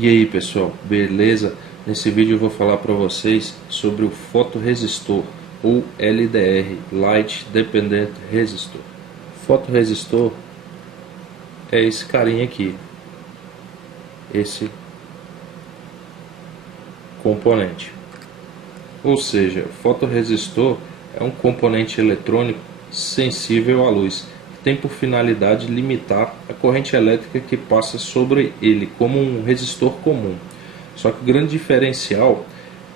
E aí pessoal, beleza? Nesse vídeo eu vou falar para vocês sobre o fotoresistor ou LDR, Light Dependent Resistor. Fotoresistor é esse carinha aqui, esse componente. Ou seja, fotoresistor é um componente eletrônico sensível à luz, que tem por finalidade limitar a corrente elétrica que passa sobre ele, como um resistor comum. Só que o grande diferencial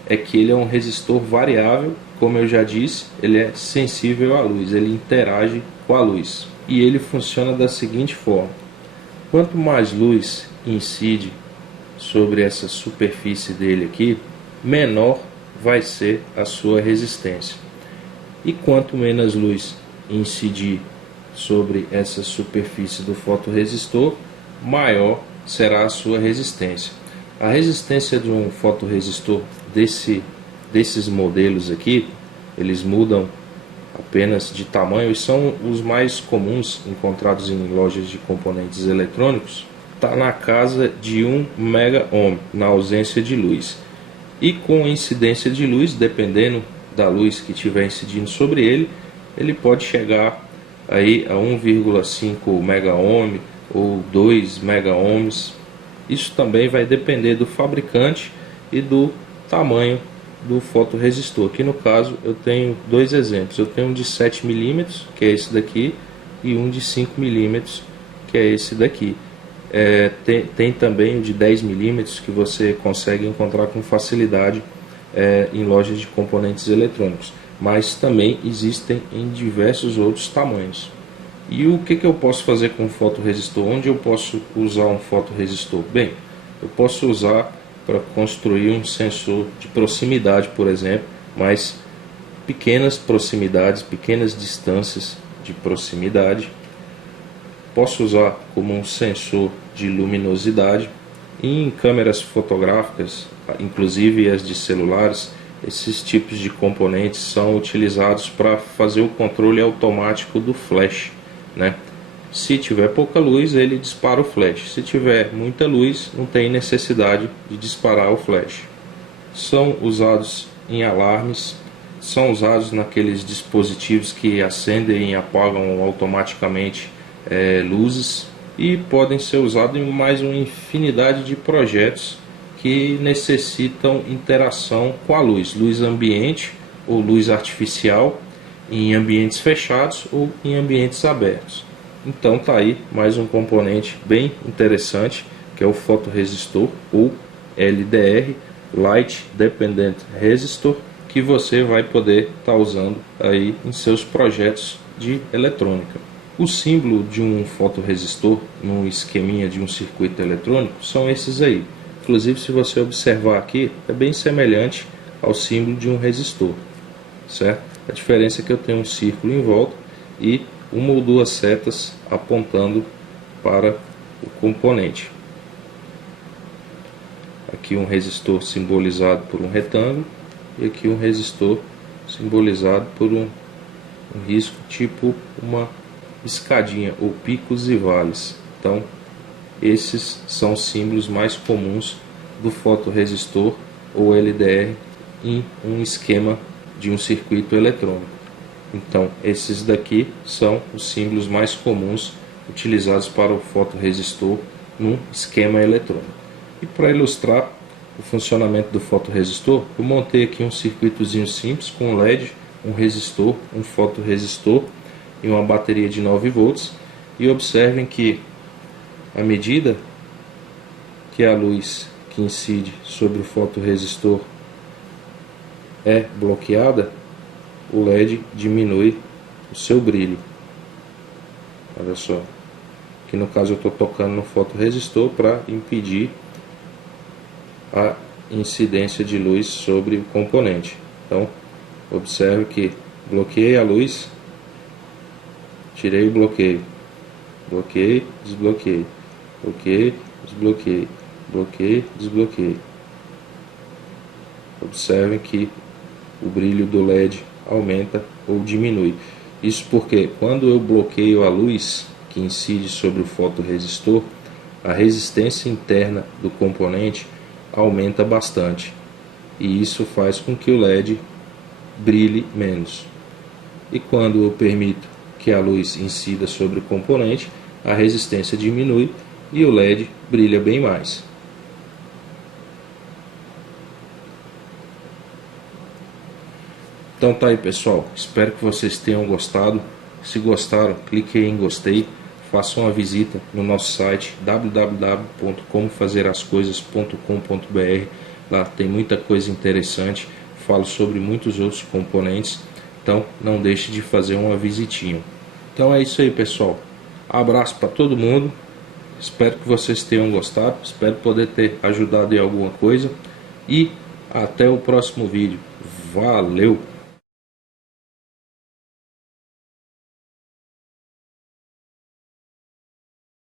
é que ele é um resistor variável, como eu já disse, ele é sensível à luz, ele interage com a luz. E ele funciona da seguinte forma: quanto mais luz incide sobre essa superfície dele aqui, menor vai ser a sua resistência. E quanto menos luz incidir sobre essa superfície do fotoresistor, maior será a sua resistência. A resistência de um fotoresistor desses modelos aqui, eles mudam apenas de tamanho e são os mais comuns encontrados em lojas de componentes eletrônicos. Está na casa de 1 mega ohm na ausência de luz. E com incidência de luz, dependendo da luz que estiver incidindo sobre ele, ele pode chegar aí a 1,5 mega ohm ou 2 mega ohms. Isso também vai depender do fabricante e do tamanho do fotoresistor. Aqui no caso eu tenho dois exemplos. Eu tenho um de 7 mm, que é esse daqui, e um de 5 mm, que é esse daqui. Tem também o de 10 mm que você consegue encontrar com facilidade em lojas de componentes eletrônicos, mas também existem em diversos outros tamanhos. E o que eu posso fazer com um fotoresistor? Onde eu posso usar um fotoresistor? Bem, eu posso usar para construir um sensor de proximidade, por exemplo, mas pequenas proximidades, pequenas distâncias de proximidade. Posso usar como um sensor de luminosidade. Em câmeras fotográficas, inclusive as de celulares, esses tipos de componentes são utilizados para fazer o controle automático do flash, né? Se tiver pouca luz, ele dispara o flash. Se tiver muita luz, não tem necessidade de disparar o flash. São usados em alarmes, são usados naqueles dispositivos que acendem e apagam automaticamente luzes, e podem ser usados em mais uma infinidade de projetos que necessitam interação com a luz, luz ambiente ou luz artificial, em ambientes fechados ou em ambientes abertos. Então tá aí mais um componente bem interessante, que é o fotoresistor ou LDR, Light Dependent Resistor, que você vai poder estar usando aí em seus projetos de eletrônica. O símbolo de um fotoresistor no esqueminha de um circuito eletrônico são esses aí. Inclusive, se você observar aqui, é bem semelhante ao símbolo de um resistor, certo? A diferença é que eu tenho um círculo em volta e uma ou duas setas apontando para o componente. Aqui um resistor simbolizado por um retângulo e aqui um resistor simbolizado por um risco, tipo uma escadinha ou picos e vales. Então esses são os símbolos mais comuns do fotoresistor ou LDR em um esquema de um circuito eletrônico. Então esses daqui são os símbolos mais comuns utilizados para o fotoresistor num esquema eletrônico. E para ilustrar o funcionamento do fotoresistor, eu montei aqui um circuitozinho simples com um LED, um resistor, um fotoresistor e uma bateria de 9 volts. E observem que à medida que a luz que incide sobre o fotoresistor é bloqueada, o LED diminui o seu brilho. Olha só, aqui no caso eu estou tocando no fotoresistor para impedir a incidência de luz sobre o componente. Então observe que bloqueei a luz, tirei o bloqueio, bloqueei, desbloqueei, bloqueei, desbloqueei, bloqueei, desbloqueei. Observem que o brilho do LED aumenta ou diminui. Isso porque quando eu bloqueio a luz que incide sobre o fotoresistor, a resistência interna do componente aumenta bastante, e isso faz com que o LED brilhe menos. E quando eu permito que a luz incida sobre o componente, a resistência diminui e o LED brilha bem mais. Então tá aí, pessoal, espero que vocês tenham gostado. Se gostaram, clique em gostei, façam uma visita no nosso site www.comofazerascoisas.com.br. Lá tem muita coisa interessante, falo sobre muitos outros componentes, então não deixe de fazer uma visitinha. Então é isso aí, pessoal, abraço para todo mundo, espero que vocês tenham gostado, espero poder ter ajudado em alguma coisa e até o próximo vídeo. Valeu!